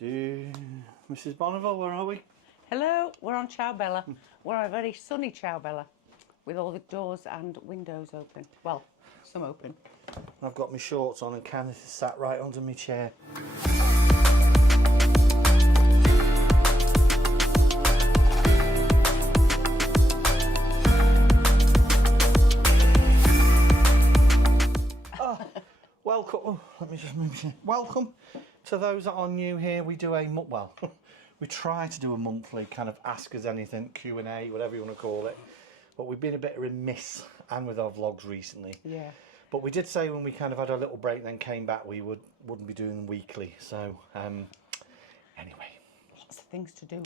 Mrs. Bonneville, where are we? Hello, we're on Ciao Bella. We're on a very sunny Ciao Bella with all the doors and windows open. Well, some open. I've got my shorts on and Kenneth is sat right under my chair. Welcome. Oh, let me just move here. Welcome to those that are new here. We do we try to do a monthly kind of ask us anything Q&A, whatever you want to call it. But we've been a bit remiss and with our vlogs recently. Yeah. But we did say when we kind of had a little break, then came back, we wouldn't be doing them weekly. So anyway, Lots of things to do.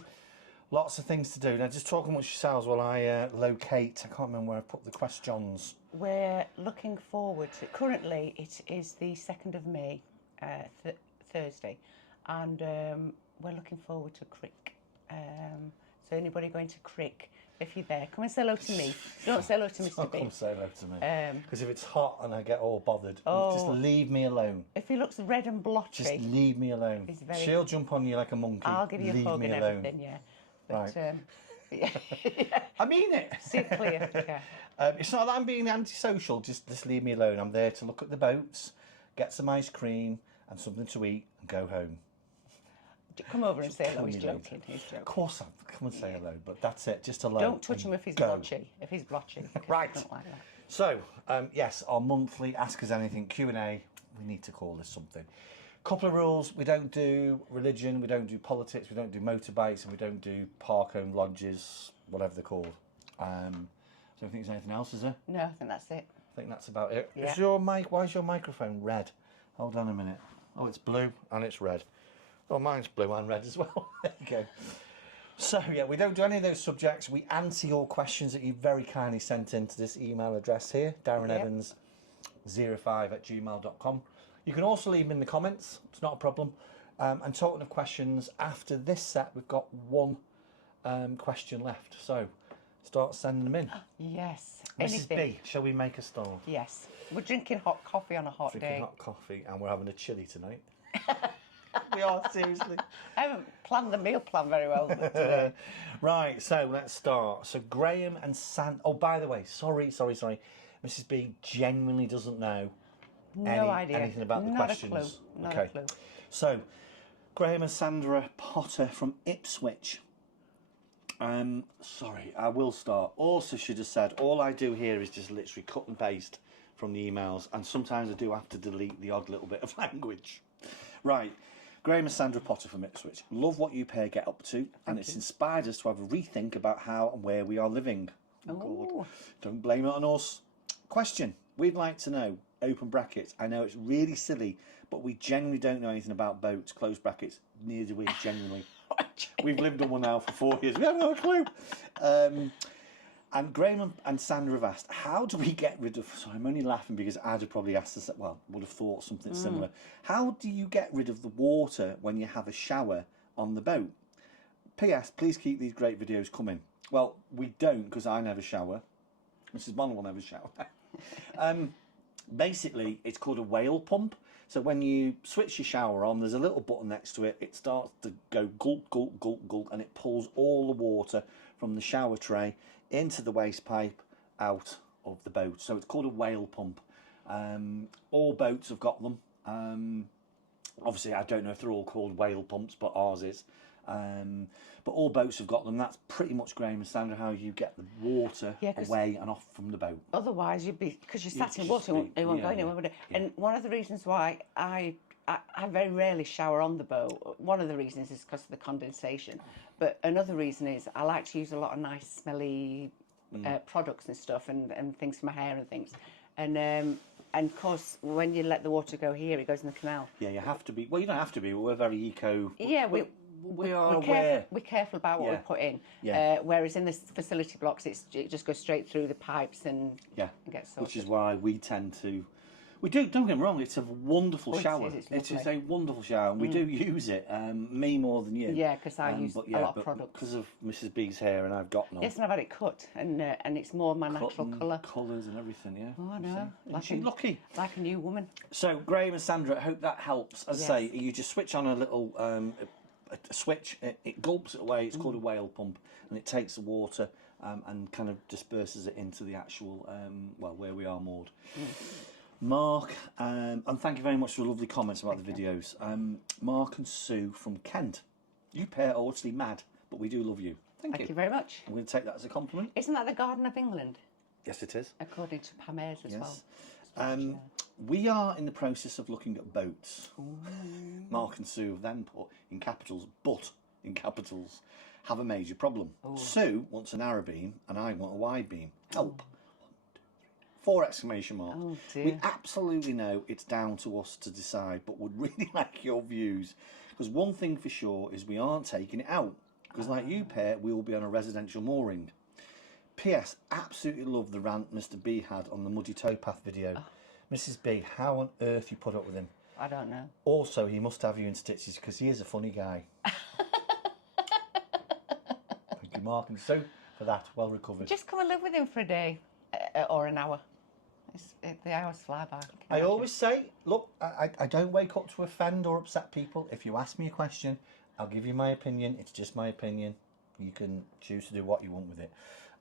Lots of things to do. Now, just talk amongst yourselves while I locate. I can't remember where I put the questions. We're looking forward to. Currently, it is the 2nd of May, Thursday, and we're looking forward to Crick. So anybody going to Crick, if you're there, come and say hello to me. Don't say hello to Mr. B. Come say hello to me. Because if it's hot and I get all bothered, just leave me alone. If he looks red and blotchy, just leave me alone. She'll jump on you like a monkey. I'll give you a hug and everything, yeah. But, right. Yeah. I mean it. See it clear. Yeah. It's not that I'm being antisocial. Just leave me alone. I'm there to look at the boats, get some ice cream and something to eat, and go home. Come over and say hello. He's joking. He's joking. Of course, I'll come and say hello. But that's it. Just hello. Don't touch him if he's blotchy. If he's blotchy. Right. I don't like that. So yes, our monthly Ask Us Anything Q&A. We need to call this something. Couple of rules: we don't do religion, we don't do politics, we don't do motorbikes, and we don't do park-owned lodges, whatever they're called. So I don't think there's anything else, is there? No, I think that's it. I think that's about it. Yeah. Is your mic? Why is your microphone red? Hold on a minute. Oh, it's blue and it's red. Oh, mine's blue and red as well. There you go. So yeah, we don't do any of those subjects. We answer your questions that you very kindly sent in to this email address here, darrenevans05@gmail.com. You can also leave them in the comments. It's not a problem. And talking of questions, after this set, we've got one question left. So start sending them in. Yes. Mrs. B, shall we make a start? Yes. We're drinking hot coffee on a hot day. Drinking hot coffee, and we're having a chilli tonight. We are, seriously. I haven't planned the meal plan very well today. Right, so let's start. So Graham and Oh, by the way, sorry. Mrs. B genuinely doesn't know anything about the questions. Not a clue. So, Graham and Sandra Potter from Ipswich. Sorry, I will start. Also should have said, all I do here is just literally cut and paste from the emails, and sometimes I do have to delete the odd little bit of language. Right, Graham and Sandra Potter from Ipswich. Love what you pair get up to, and it's inspired us to have a rethink about how and where we are living. Oh, God. Don't blame it on us. Question, we'd like to know, open brackets, I know it's really silly, but we genuinely don't know anything about boats, close brackets, neither do we genuinely. We've lived on one now for 4 years, we have no clue. And Graham and Sandra have asked, how do we get rid of, sorry, I'm only laughing because I'd have probably asked this, well, would have thought something similar. How do you get rid of the water when you have a shower on the boat? P.S. Please keep these great videos coming. Well, we don't, because I never shower. Mrs. Bonnell will never shower. Basically, it's called a whale pump. So when you switch your shower on, there's a little button next to it. It starts to go gulp, gulp, gulp, gulp, and it pulls all the water from the shower tray into the waste pipe out of the boat. So it's called a whale pump. All boats have got them. Obviously, I don't know if they're all called whale pumps, but ours is. But all boats have got them. That's pretty much, Graham and Sandra, how you get the water away and off from the boat. Otherwise, you'd be, because you're sat in water, it won't go anywhere, would it? Yeah. And one of the reasons why I very rarely shower on the boat, one of the reasons is because of the condensation. But another reason is I like to use a lot of nice, smelly products and stuff and things for my hair and things. And of course, when you let the water go here, it goes in the canal. Yeah, you have to be. Well, you don't have to be. We're very eco. Yeah, we're aware. We're careful about what we put in. Yeah. Whereas in the facility blocks, it just goes straight through the pipes and gets sorted. Which is why we tend to We do, don't get me wrong, it's a wonderful Oh, it shower. is, it's It is lovely. a wonderful shower, and we do use it, me more than you. Yeah, because I use but a lot of products. because of Mrs B's hair, and I've got none. Yes, and I've had it cut, and it's more my natural colour. Colours and everything, yeah. Oh, I know. Like she's lucky. Like a new woman. So, Graham and Sandra, I hope that helps. As I say, you just switch on a little a switch, it gulps it away, it's called a whale pump, and it takes the water and kind of disperses it into the actual, where we are moored. Mark, and thank you very much for the lovely comments about the videos. Mark and Sue from Kent. You pair are utterly mad, but we do love you. Thank Thank you very much. I'm going to take that as a compliment. Isn't that the Garden of England? Yes, it is. According to Pamers as well. We are in the process of looking at boats. Mark and Sue have then put in capitals, but in capitals, have a major problem. Sue wants a narrow beam and I want a wide beam. Help. 4 exclamation marks. Oh, dear. We absolutely know it's down to us to decide, but would really like your views. Because one thing for sure is we aren't taking it out. Because like you pair, we will be on a residential mooring. P.S. Absolutely love the rant Mr. B had on the Muddy Towpath video. Mrs. B, how on earth you put up with him? I don't know. Also, he must have you in stitches because he is a funny guy. Thank you, Mark and Sue, for that. Well recovered. Just come and live with him for a day or an hour. The hours fly by. I always say, look, I don't wake up to offend or upset people. If you ask me a question, I'll give you my opinion. It's just my opinion. You can choose to do what you want with it.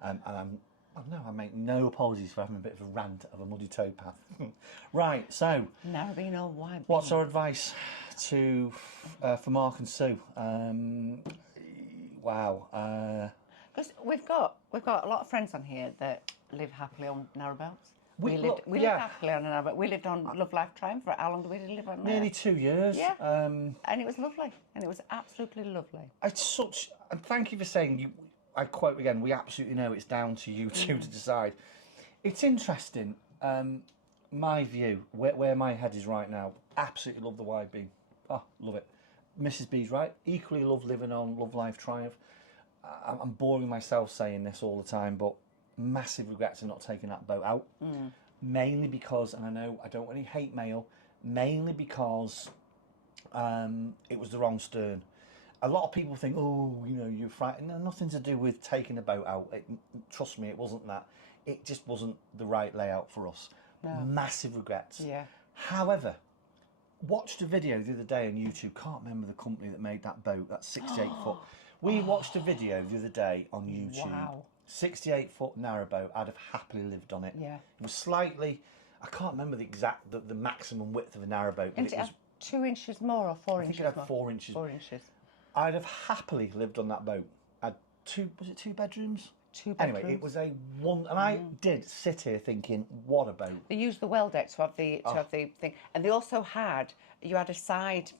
And I make no apologies for having a bit of a rant of a muddy towpath. Right, so Never been all wide. what's our advice to for Mark and Sue? Wow. Because we've got a lot of friends on here that live happily on narrowboats. We lived happily on a narrowboat. We lived on Love Life Triumph for how long did we live on there? Nearly 2 years. Yeah. And it was lovely. And it was absolutely lovely. It's such, and thank you for saying you. I quote again. We absolutely know it's down to you two to decide. It's interesting. My view, where my head is right now. Absolutely love the wide beam. Oh, love it. Mrs. B's right. Equally love living on Love Life Triumph. I'm boring myself saying this all the time, but massive regrets of not taking that boat out. Mainly because, and I know I don't really hate mail, mainly because it was the wrong stern. A lot of people think, oh, you know, you're frightened. No, nothing to do with taking a boat out. Trust me, it wasn't that. It just wasn't the right layout for us. No. Massive regrets. Yeah. However, watched a video the other day on YouTube. Can't remember the company that made that boat. That 68 foot. We watched a video the other day on YouTube. Wow. 68 foot narrowboat. I'd have happily lived on it. Yeah. It was slightly. I can't remember the exact the maximum width of a narrowboat. And it was 2 inches more or 4 inches I think it more? had 4 inches. 4 inches. I'd have happily lived on that boat. Had was it 2 bedrooms? 2 bedrooms. Anyway, it was a one, and I did sit here thinking, what a boat. They used the well deck to have the thing, and they also had a side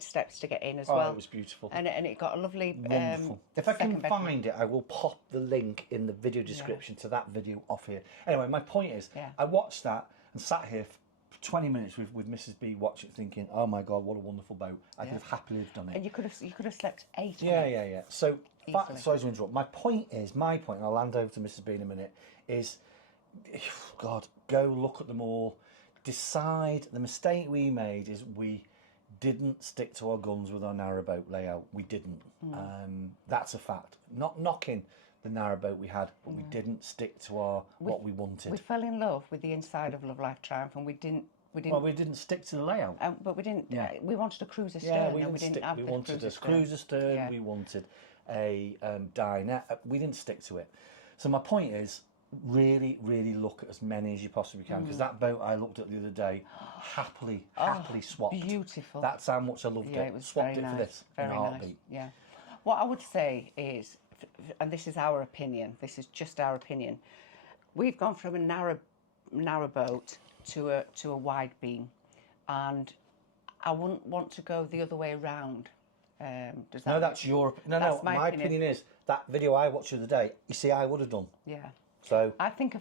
steps to get in as well. Oh, it was beautiful. And it got a lovely Wonderful. If I can second bedroom. find it, I will pop the link in the video description to that video off here. Anyway, my point is, I watched that and sat here for 20 minutes with Mrs. B watching, thinking, oh my God, what a wonderful boat. I could have happily lived on it. And you could have slept 8. Yeah. So, sorry to interrupt. My point, and I'll land over to Mrs. B in a minute, is, God, go look at them all. Decide. The mistake we made is we didn't stick to our guns with our narrowboat layout. We didn't. That's a fact. Not knocking the narrowboat we had, but we didn't stick to what we wanted. We fell in love with the inside of Love Life Triumph, and we didn't. Well, we didn't stick to the layout. But we didn't. We wanted a cruiser stern. Yeah, we didn't have we the wanted a cruiser stern. We wanted a dinette. We didn't stick to it. So my point is, really, really look at as many as you possibly can, because that boat I looked at the other day, happily swapped. Beautiful. That's how much I loved it. It was Swapped very it for nice. this Very in a heartbeat. nice. Yeah. What I would say is, and this is our opinion. This is just our opinion. We've gone from a narrow boat to a wide beam, and I wouldn't want to go the other way around. Does that That's your opinion. No, my opinion is that video I watched the other day. You see, I would have done. Yeah. So I think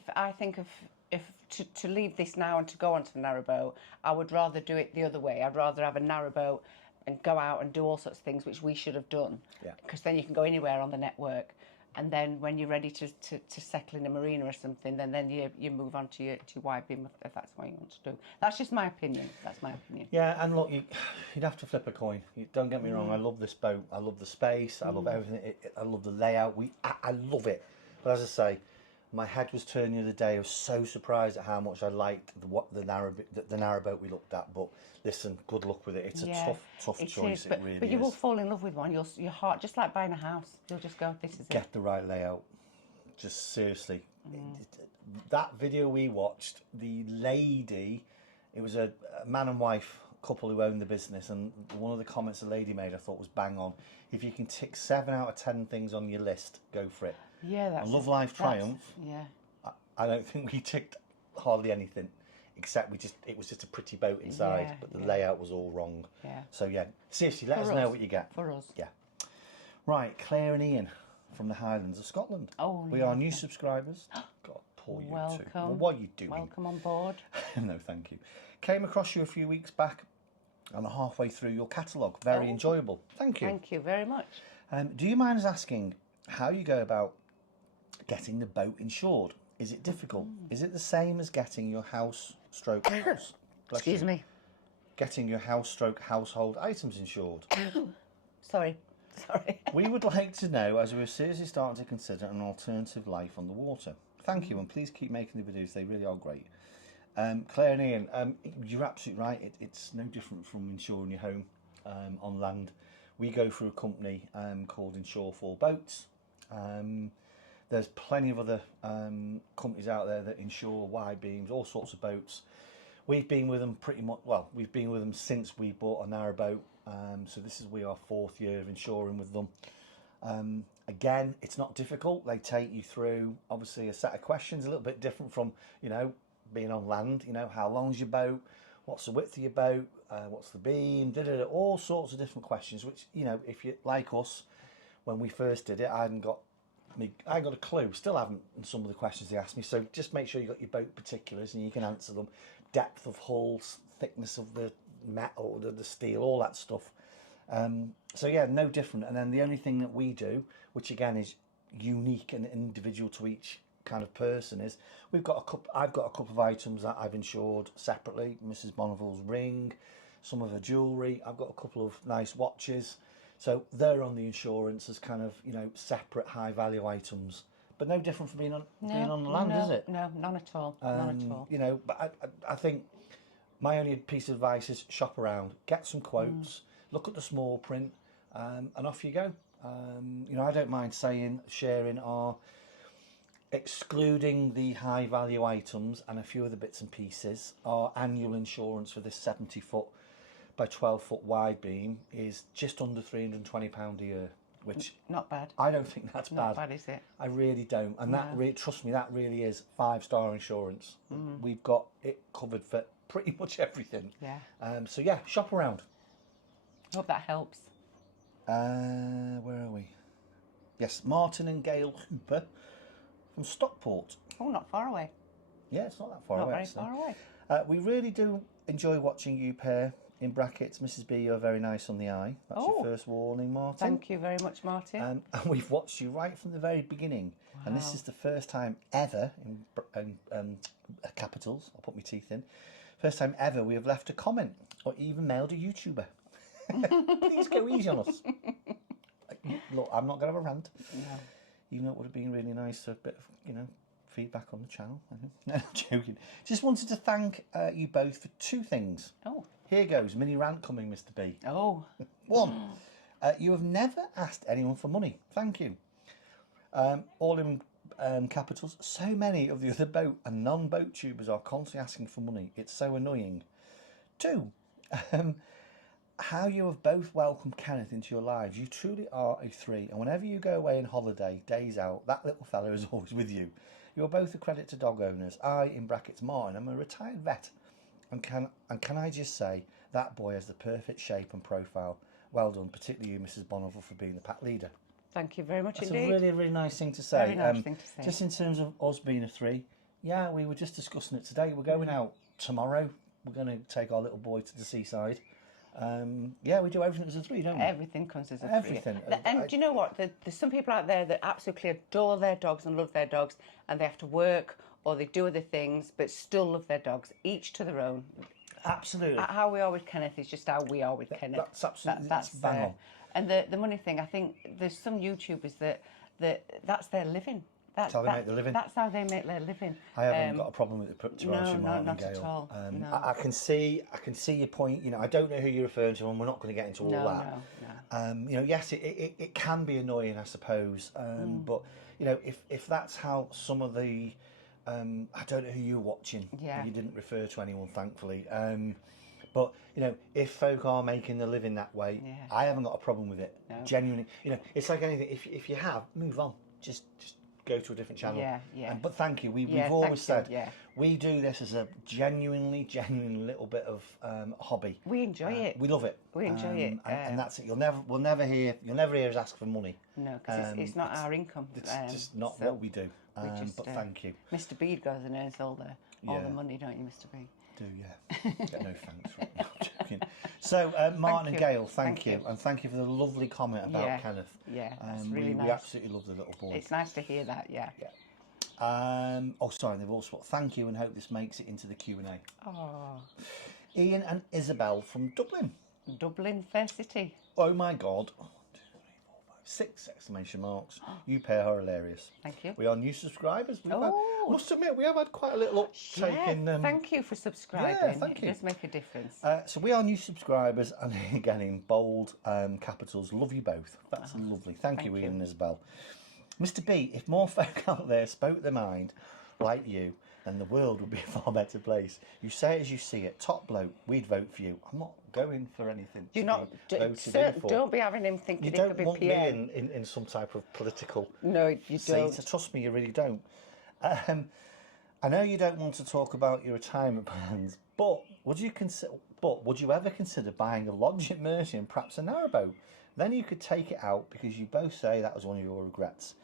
if to leave this now and to go onto the narrowboat, I would rather do it the other way. I'd rather have a narrowboat and go out and do all sorts of things which we should have done. Yeah. Because then you can go anywhere on the network. and then when you're ready to settle in a marina or something, then you move on to your wide beam if that's what you want to do. That's just my opinion. That's my opinion. Yeah, and look, you'd have to flip a coin. Don't get me wrong. I love this boat. I love the space. I love everything. I love the layout. I love it. But as I say, my head was turning the other day. I was so surprised at how much I liked the narrowboat we looked at. But listen, good luck with it. It's a tough choice. It really is. But you will fall in love with one. Your heart, just like buying a house, you'll just go, this is it. Get the right layout. Just seriously. That video we watched, the lady, it was a man and wife couple who owned the business, and one of the comments the lady made I thought was bang on. If you can tick 7 out of 10 things on your list, go for it. Yeah, that's... Love Life Triumph. Yeah. I don't think we ticked hardly anything, except it was just a pretty boat inside, but the layout was all wrong. Yeah. So yeah, seriously, let us know what you get. For us. Yeah. Right, Claire and Ian from the Highlands of Scotland. Oh, we are new subscribers. God, poor you welcome. two. Well, what are you doing? Welcome on board. No, thank you. Came across you a few weeks back and halfway through your catalogue. Very enjoyable. Thank you. Thank you very much. Do you mind us asking how you go about getting the boat insured? Is it difficult? Is it the same as getting your house stroke house? Excuse me. Getting your house stroke household items insured? Sorry. We would like to know, as we're seriously starting to consider an alternative life on the water. Thank you, and please keep making the videos. They really are great. Claire and Ian, you're absolutely right. It's no different from insuring your home on land. We go through a company called Insure for Boats. There's plenty of other companies out there that insure wide beams, all sorts of boats. We've been with them pretty much, well, we've been with them since we bought a narrowboat. So this is our 4th year of insuring with them. Again, it's not difficult. They take you through, obviously, a set of questions, a little bit different from, being on land. How long's your boat? What's the width of your boat? What's the beam? All sorts of different questions, which, if you like us, when we first did it, I hadn't got a clue. Still haven't in some of the questions they asked me. So just make sure you got your boat particulars and you can answer them. Depth of hull, thickness of the metal, the steel, all that stuff. So yeah, no different. And then the only thing that we do, which again is unique and individual to each kind of person, is I've got a couple of items that I've insured separately. Mrs. Bonneville's ring, some of her jewellery. I've got a couple of nice watches. So they're on the insurance as kind of, separate high value items. But no different from being on the land, is it? No, none at all. None at all. But I think my only piece of advice is shop around, get some quotes, look at the small print, and off you go. I don't mind sharing our, excluding the high value items and a few other bits and pieces, our annual insurance for this 70-foot by 12-foot wide beam is just under £320 a year, which not bad. I don't think that's bad. Not bad, is it? I really don't. And trust me, that really is 5-star insurance. We've got it covered for pretty much everything. Yeah. So yeah, shop around. Hope that helps. Where are we? Yes, Martin and Gail Hooper from Stockport. Oh, not far away. Yeah, it's not that far away. Not very far away. We really do enjoy watching you pair. In brackets, Mrs. B, you're very nice on the eye. That's your first warning, Martin. Thank you very much, Martin. And we've watched you right from the very beginning. Wow. And this is the first time ever, in capitals, I'll put my teeth in, first time ever we have left a comment or even mailed a YouTuber. Please go easy on us. Look, I'm not going to have a rant. No. It would have been really nice, a bit of, feedback on the channel. No, I'm joking. Just wanted to thank you both for 2 things. Oh. Here goes, mini rant coming, Mr. B. Oh. 1, you have never asked anyone for money. Thank you. All in capitals. So many of the other boat and non-boat tubers are constantly asking for money. It's so annoying. 2, how you have both welcomed Kenneth into your lives. You truly are a 3. And whenever you go away on holiday, days out, that little fella is always with you. You're both a credit to dog owners. I, in brackets, Martin, I'm a retired vet. And can I just say, that boy has the perfect shape and profile. Well done, particularly you, Mrs. Bonneville, for being the pack leader. Thank you very much That's indeed. a really, really nice thing to say. Very nice thing to say. Just in terms of us being a 3, yeah, we were just discussing it today. We're going out tomorrow. We're going to take our little boy to the seaside. Yeah, we do everything as a 3, don't we? Everything comes as a 3. Everything. And do you know what? There's some people out there that absolutely adore their dogs and love their dogs, and they have to work or they do other things, but still love their dogs, each to their own. Absolutely. How we are with Kenneth is just how we are with Kenneth. That's absolutely that's bang on. And the money thing, I think there's some YouTubers that's their living. That's how they make their living. That's how they make their living. I haven't got a problem with it, to be honest with you, Martin not and at all. No. I can see your point. You know, I don't know who you're referring to, and we're not going to get into all that. No. You know, yes, it can be annoying, I suppose. But you know, if that's how some of the I don't know who you're watching. Yeah. You didn't refer to anyone, thankfully. But you know, if folk are making a living that way, I haven't got a problem with it. No. Genuinely, you know, it's like anything. If you have, move on. Just go to a different channel. Yeah. But thank you. We've always said we do this as a genuine little bit of hobby. We enjoy it. We love it. We enjoy it. And that's it. We'll never hear us ask for money. No, because it's not our income. It's just not what we do. But thank you. Mr. Bede goes and earns all the money, don't you, Mr. Bede? Do Get no thanks for it. No, I'm joking. So Martin and Gail, thank you, and thank you for the lovely comment about Kenneth. Yeah, that's really nice. We absolutely love the little boy. It's nice to hear that. Yeah. Oh, sorry. They've also put thank you and hope this makes it into the Q&A. Oh. Ian and Isabel from Dublin. Dublin, fair city. Oh my God. 6 exclamation marks. You pair are hilarious. Thank you. We are new subscribers. Must admit, we have had quite a little uptake in... thank you for subscribing. Yeah, thank you. It does make a difference. So we are new subscribers, and again in bold capitals, love you both. That's lovely. Thank you, Ian and Isabel. Mr. B, if more folk out there spoke their mind like you, then the world would be a far better place. You say it as you see it. Top bloke, we'd vote for you. I'm not going for anything. Don't be having him thinking you it don't could be want PM. me in some type of political seat. Don't. Trust me, you really don't. I know you don't want to talk about your retirement plans, but would you ever consider buying a lodge at Mercia and perhaps a narrowboat? Then you could take it out because you both say that was one of your regrets.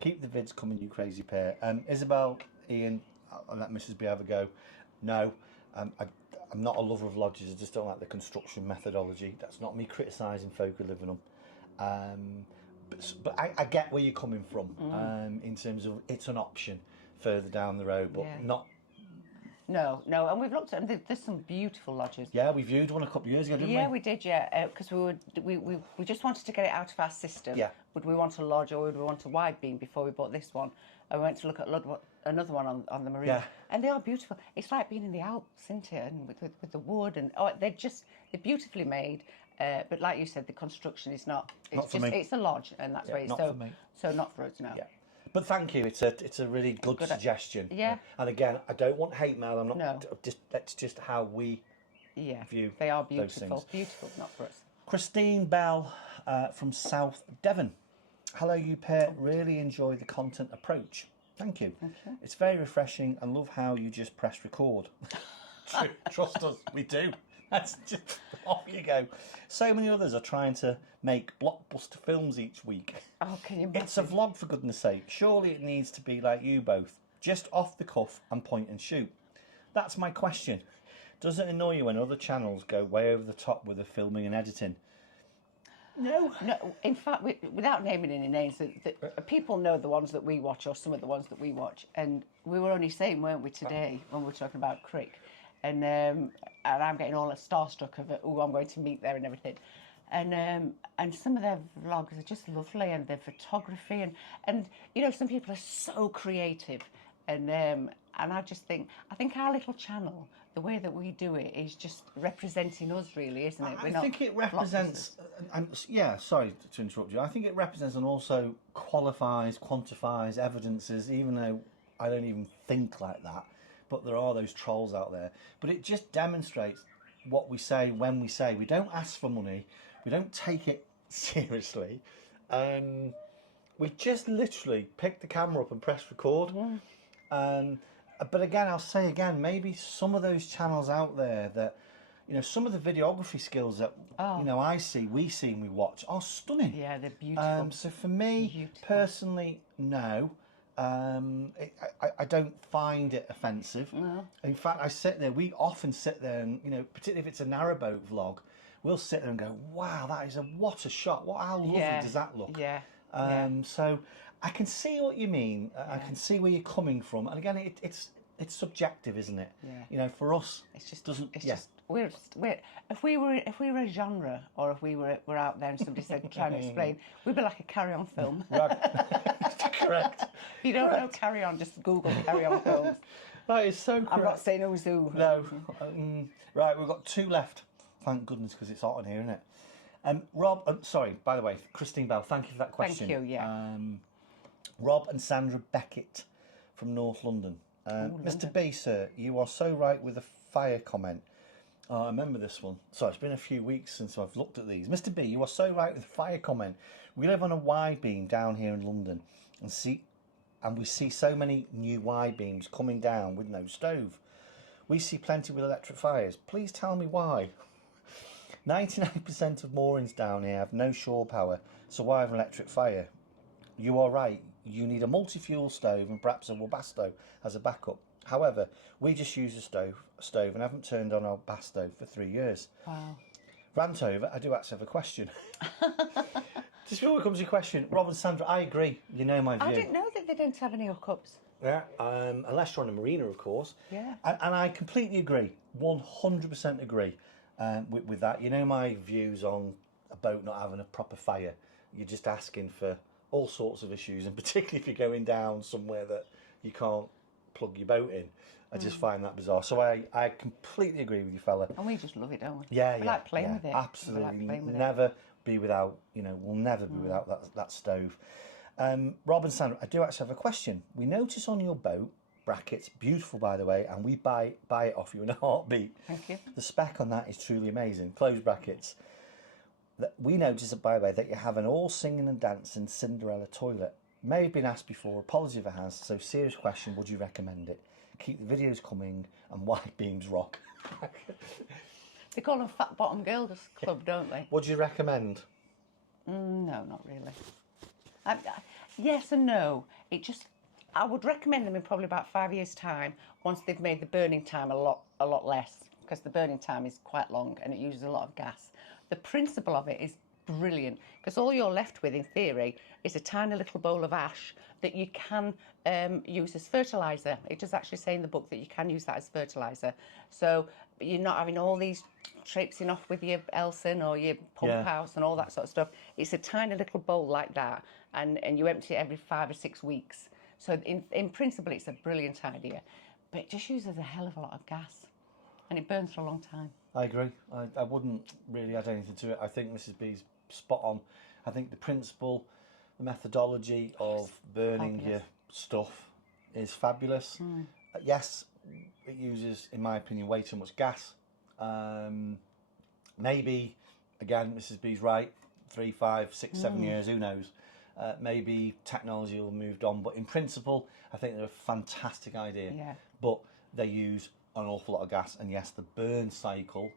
Keep the vids coming, you crazy pair. Isabel, Ian, I'll let Mrs. B have a go. No, I'm not a lover of lodges. I just don't like the construction methodology. That's not me criticising folk who live in them. But I get where you're coming from in terms of it's an option further down the road, but not. No, and we've looked at. There's some beautiful lodges. Yeah, we viewed one a couple of years ago, didn't we? Yeah, we did. Yeah, because we just wanted to get it out of our system. Yeah. Would we want a lodge or would we want a wide beam before we bought this one? And we went to look at another one on the marina, and they are beautiful. It's like being in the Alps, isn't it? And with the wood and they're beautifully made. But like you said, the construction is not. It's a lodge, and that's why it's so not for us now. Yeah. But thank you. It's a really good suggestion. Yeah. And again, I don't want hate mail. I'm not. No. That's just how we view. They are beautiful. Those things. Beautiful, not for us. Christine Bell from South Devon. Hello, you pair. Really enjoy the content approach. Thank you. Okay. It's very refreshing and love how you just press record. Trust us, we do. That's just off you go. So many others are trying to make blockbuster films each week. Oh, can you imagine? It's a vlog, for goodness sake. Surely it needs to be like you both, just off the cuff and point and shoot. That's my question. Does it annoy you when other channels go way over the top with the filming and editing? No. In fact, without naming any names, people know the ones that we watch or some of the ones that we watch. And we were only saying, weren't we, today when we were talking about Crick, and I'm getting all starstruck of I'm going to meet there and everything. And some of their vlogs are just lovely, and their photography and you know, some people are so creative, and I just think our little channel, the way that we do it, is just representing us, really, isn't it? I think it represents. Sorry to interrupt you. I think it represents and also qualifies, quantifies, evidences, even though I don't even think like that. But there are those trolls out there. But it just demonstrates what we say when we say. We don't ask for money. We don't take it seriously. We just literally pick the camera up and press record. But again, I'll say again, maybe some of those channels out there that, you know, some of the videography skills that, you know, we see and we watch are stunning. Yeah, they're beautiful. So for me, personally, no. I don't find it offensive. No. In fact, we often sit there and, you know, particularly if it's a narrowboat vlog, we'll sit there and go, wow, what a shot. How lovely does that look? Yeah. So I can see what you mean. I can see where you're coming from. And again, it's subjective, isn't it? Yeah. You know, for us, It's just doesn't. It's just we're if we were a genre, or if we were out there and somebody said trying to explain, we'd be like a Carry-On film. Right. Correct. If you don't know Carry-On, just Google Carry-On films. That is so correct. I'm not saying who's who. No. Right, we've got 2 left. Thank goodness, because it's hot in here, isn't it? Rob, sorry, by the way, Christine Bell, thank you for that question. Thank you, yeah. Rob and Sandra Beckett from North London. Mr. B, sir, you are so right with the fire comment. Oh, I remember this one. Sorry, it's been a few weeks since I've looked at these. Mr. B, you are so right with the fire comment. We live on a Y-beam down here in London and we see so many new Y-beams coming down with no stove. We see plenty with electric fires. Please tell me why. 99% of moorings down here have no shore power, so why have an electric fire? You are right. You need a multi-fuel stove and perhaps a Webasto as a backup. However, we just use a stove and haven't turned on our bath stove for 3 years. Wow. Rant over, I do actually have a question. Just before it comes to your question, Rob and Sandra, I agree. You know my view. I didn't know that they didn't have any hookups. Yeah, unless you're on a marina, of course. Yeah. And I completely agree, 100% agree with that. You know my views on a boat not having a proper fire. You're just asking for all sorts of issues, and particularly if you're going down somewhere that you can't plug your boat in. I just find that bizarre. So I completely agree with you, fella. And we just love it, don't we? Yeah, we like playing with it. Absolutely. We like playing with never be without, we'll never be without that stove. Rob and Sandra, I do actually have a question. We notice on your boat, brackets, beautiful by the way, and we buy it off you in a heartbeat. Thank you. The spec on that is truly amazing. Close brackets. We notice, by the way, that you have an all singing and dancing Cinderella toilet. May have been asked before, apology if it has, so serious question, would you recommend it? Keep the videos coming and white beams rock. They call them Fat Bottom Girls Club, don't they? Would you recommend? No, not really. Yes and no. I would recommend them in probably about 5 years' time, once they've made the burning time a lot less, because the burning time is quite long and it uses a lot of gas. The principle of it is brilliant, because all you're left with, in theory, is a tiny little bowl of ash that you can use as fertiliser. It does actually say in the book that you can use that as fertiliser. So you're not having all these traipsing off with your Elson or your pump house and all that sort of stuff. It's a tiny little bowl like that, and you empty it every 5 or 6 weeks. So in principle, it's a brilliant idea, but it just uses a hell of a lot of gas, and it burns for a long time. I agree. I wouldn't really add anything to it. I think Mrs. B's spot on. I think the principle, the methodology of burning your stuff is fabulous. Yes, it uses, in my opinion, way too much gas. Maybe, again, Mrs. B's right, 3, 5, 6, 7 years, who knows? Maybe technology will have moved on, but in principle, I think they're a fantastic idea. Yeah. But they use an awful lot of gas, and yes, the burn cycle,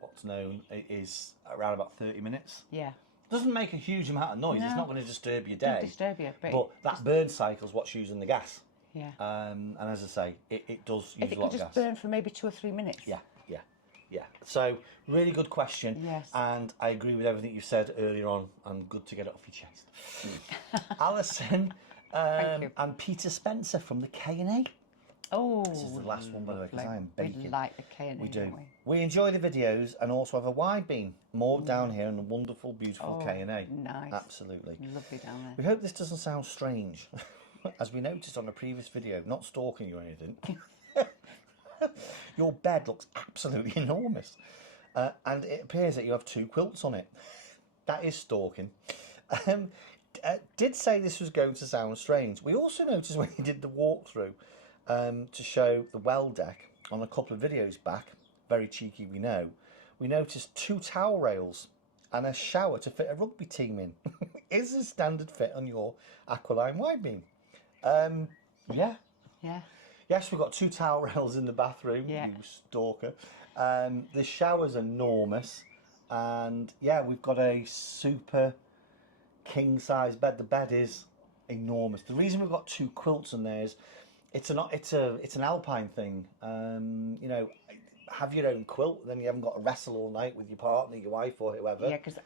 what's known, is around about 30 minutes. Yeah. Doesn't make a huge amount of noise. No. It's not going to disturb your day. Don't disturb you, but that burn cycle is what's using the gas. Yeah. And as I say, it does use If it a lot could of just gas. burn for maybe 2 or 3 minutes. Yeah. So, really good question. Yes. And I agree with everything you said earlier on, and good to get it off your chest. Alison Thank you. and Peter Spencer from the K&A. Oh, This is the last one, by the way, because I am baking. We like the K&A, We do. don't we? We enjoy the videos and also have a wide beam moored down here in the wonderful, beautiful K&A. Nice. Absolutely. Lovely down there. We hope this doesn't sound strange, as we noticed on a previous video, not stalking you or anything. Your bed looks absolutely enormous, and it appears that you have 2 quilts on it. That is stalking. Did say this was going to sound strange. We also noticed when he did the walkthrough to show the well deck on a couple of videos back, very cheeky we know, we noticed 2 towel rails and a shower to fit a rugby team in. Is this standard fit on your Aqualine wide beam? Yeah. Yeah. Yes, we've got 2 towel rails in the bathroom, Yeah. you stalker. The shower's enormous, and yeah, we've got a super king-size bed. The bed is enormous. The reason we've got 2 quilts in there is it's an alpine thing. have your own quilt. Then you haven't got to wrestle all night with your partner, your wife, or whoever. Yeah, because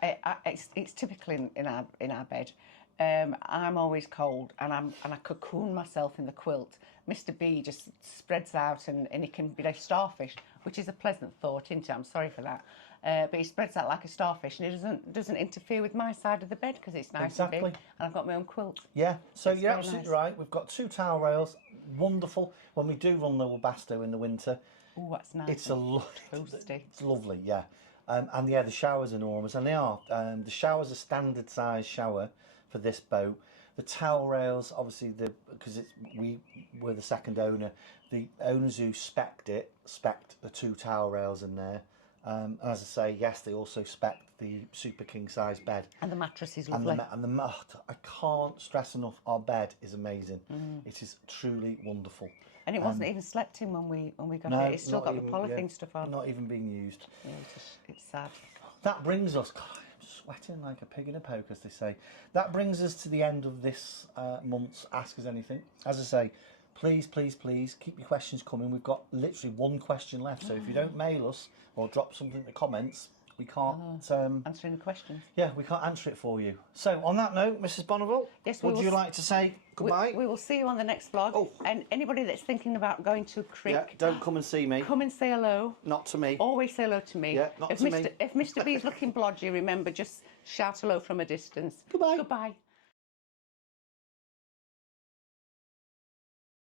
it's typical in our bed. I'm always cold, and I cocoon myself in the quilt. Mr. B just spreads out, and he can be like starfish, which is a pleasant thought, isn't it? I'm sorry for that. But he spreads out like a starfish, and it doesn't interfere with my side of the bed because it's nice and big, and I've got my own quilt. Yeah, so It's you're very absolutely nice. right. We've got 2 towel rails, wonderful. When we do run the Webasto in the winter, Oh, that's nice. it's toasty. it's lovely, yeah. And yeah, the shower's enormous, and they are. The shower's a standard size shower for this boat. The towel rails, obviously, because we're the second owner. The owners who spec'd the 2 towel rails in there. And as I say, yes, they also spec'd the super king size bed. And the mattress is lovely. I can't stress enough, our bed is amazing. It is truly wonderful. And it wasn't even slept in when we got No, it. It's still not got even- the polythene yeah, stuff on. Not even being used. Yeah, it's sad. That brings us, God, I'm sweating like a pig in a poke, as they say. That brings us to the end of this month's Ask Us Anything. As I say, please, please, please keep your questions coming. We've got literally 1 question left, so if you don't mail us or drop something in the comments, we can't Answering the questions. we can't answer it for you. So on that note, Mrs. Bonneville, Yes, we would will you like to say goodbye? We will see you on the next vlog. Oh. And anybody that's thinking about going to Crick, Yeah, don't come and see me. come and say hello. Not to me. Always say hello to me. Yeah, not if to Mr. me. If Mr. B is looking blodgy, remember, just shout hello from a distance. Goodbye. Goodbye.